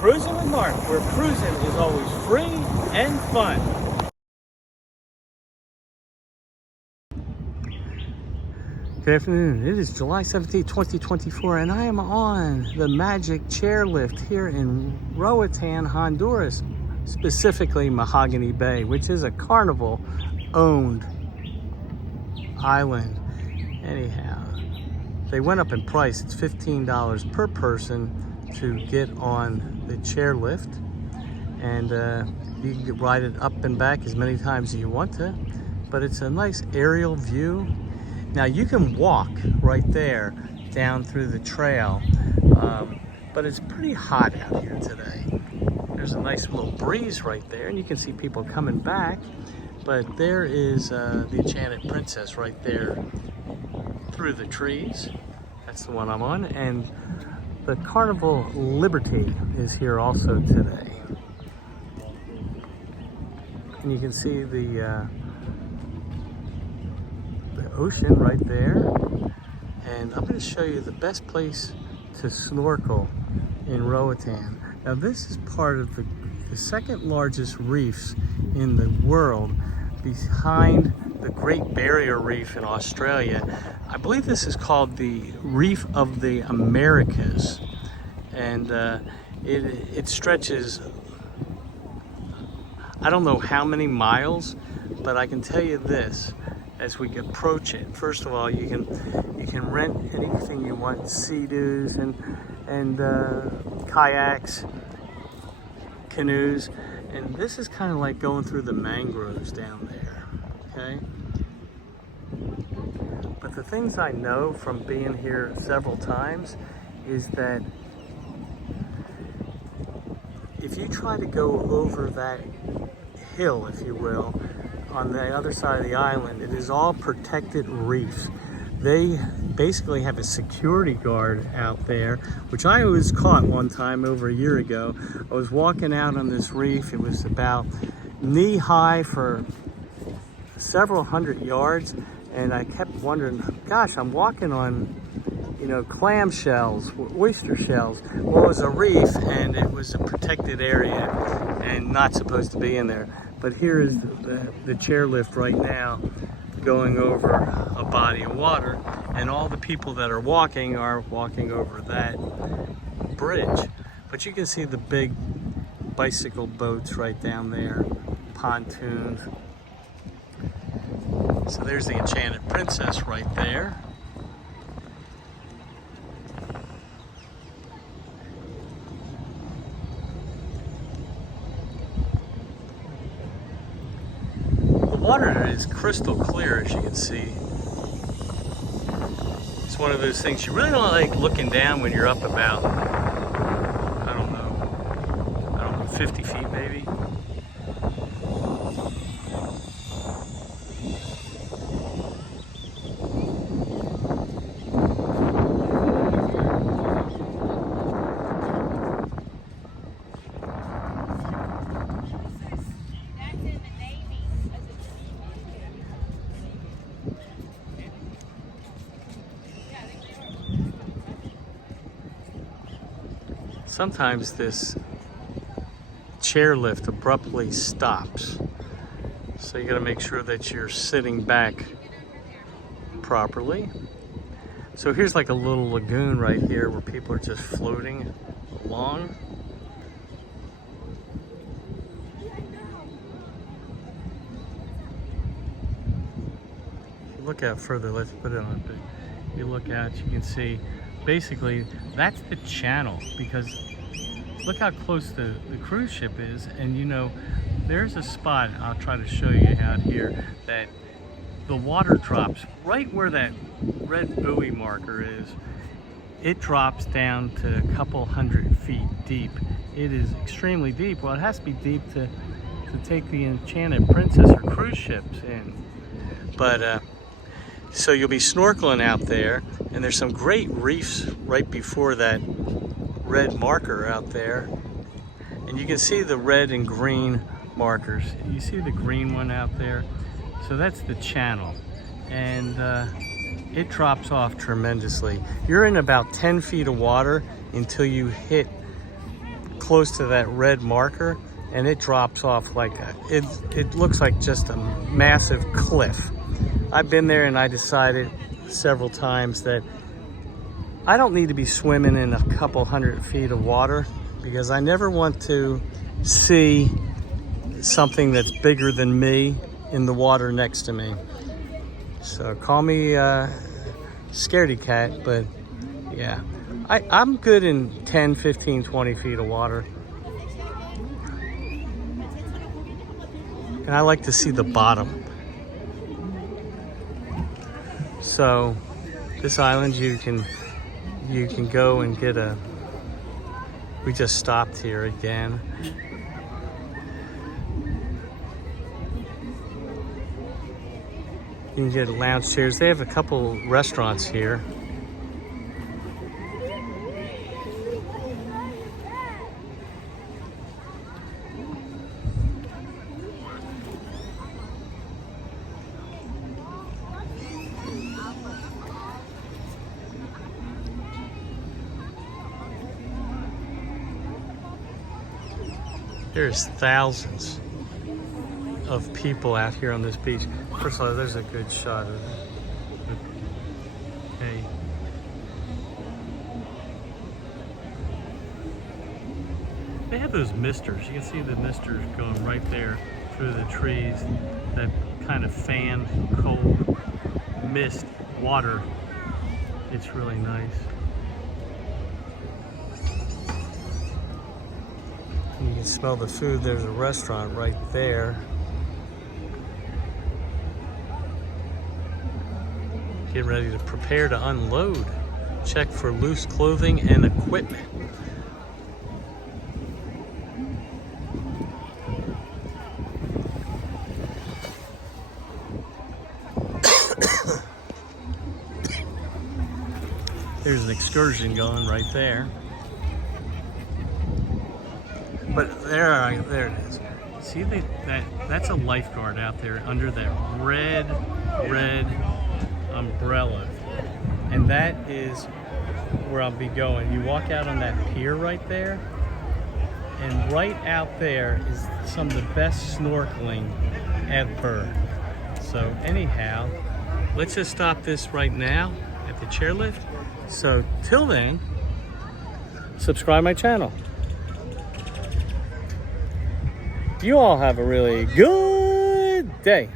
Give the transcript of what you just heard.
Cruising with Mark, where cruising is always free and fun. Good afternoon. It is July 17, 2024, and I am on the Magic Chairlift here in Roatan, Honduras, specifically Mahogany Bay, which is a Carnival-owned island. Anyhow, they went up in price. It's $15 per person to get on the chairlift, and you can ride it up and back as many times as you want to, but it's a nice aerial view. Now you can walk right there down through the trail, but it's pretty hot out here today. There's a nice little breeze right there, and you can see people coming back, but there is the Enchanted Princess right there through the trees. That's the one I'm on, and the Carnival Liberty is here also today. And you can see the ocean right there, and I'm going to show you the best place to snorkel in Roatan. Now this is part of the second largest reefs in the world, behind the Great Barrier Reef in Australia. I believe this is called the Reef of the Americas, and it stretches, I don't know how many miles, but I can tell you this. As we approach it, first of all, you can rent anything you want: sea-doos and kayaks, canoes, and this is kind of like going through the mangroves down there. Okay. But the things I know from being here several times is that if you try to go over that hill, if you will, on the other side of the island, it is all protected reefs. They basically have a security guard out there, which I was caught one time over a year ago. I was walking out on this reef. It was about knee high for several hundred yards, and I kept wondering, gosh, I'm walking on, clam shells, oyster shells. Well, it was a reef, and it was a protected area and not supposed to be in there. But here is the chairlift right now going over a body of water, and all the people that are walking over that bridge. But you can see the big bicycle boats right down there, pontoons. So there's the Enchanted Princess right there. Water is crystal clear, as you can see. It's one of those things you really don't like looking down when you're up about, I don't know, 50 feet maybe. Sometimes this chairlift abruptly stops, so you got to make sure that you're sitting back properly. So here's like a little lagoon right here where people are just floating along. Look out further, let's put it on. But you look out, you can see basically that's the channel, because look how close the cruise ship is, and there's a spot, I'll try to show you out here, that the water drops right where that red buoy marker is. It drops down to a couple hundred feet deep. It is extremely deep. Well, it has to be deep to take the Enchanted Princess or cruise ships in. But so you'll be snorkeling out there, and there's some great reefs right before that red marker out there, and you can see the red and green markers. You see the green one out there? So that's the channel, and it drops off tremendously. You're in about 10 feet of water until you hit close to that red marker, and it drops off like it looks like just a massive cliff. I've been there and I decided several times that I don't need to be swimming in a couple 100 feet of water, because I never want to see something that's bigger than me in the water next to me. So call me scaredy cat, but yeah, I'm good in 10, 15, 20 feet of water. And I like to see the bottom. So this island, you can go and get a, we just stopped here again. You can get lounge chairs. They have a couple restaurants here. There's thousands of people out here on this beach. First of all, there's a good shot of it. Hey. They have those misters. You can see the misters going right there through the trees. That kind of fan, cold mist, water. It's really nice. You can smell the food. There's a restaurant right there. Get ready to prepare to unload. Check for loose clothing and equipment. There's an excursion going right there. But there it is. See that's a lifeguard out there under that red umbrella. And that is where I'll be going. You walk out on that pier right there, and right out there is some of the best snorkeling ever. So anyhow, let's just stop this right now at the chairlift. So till then, subscribe my channel. You all have a really good day.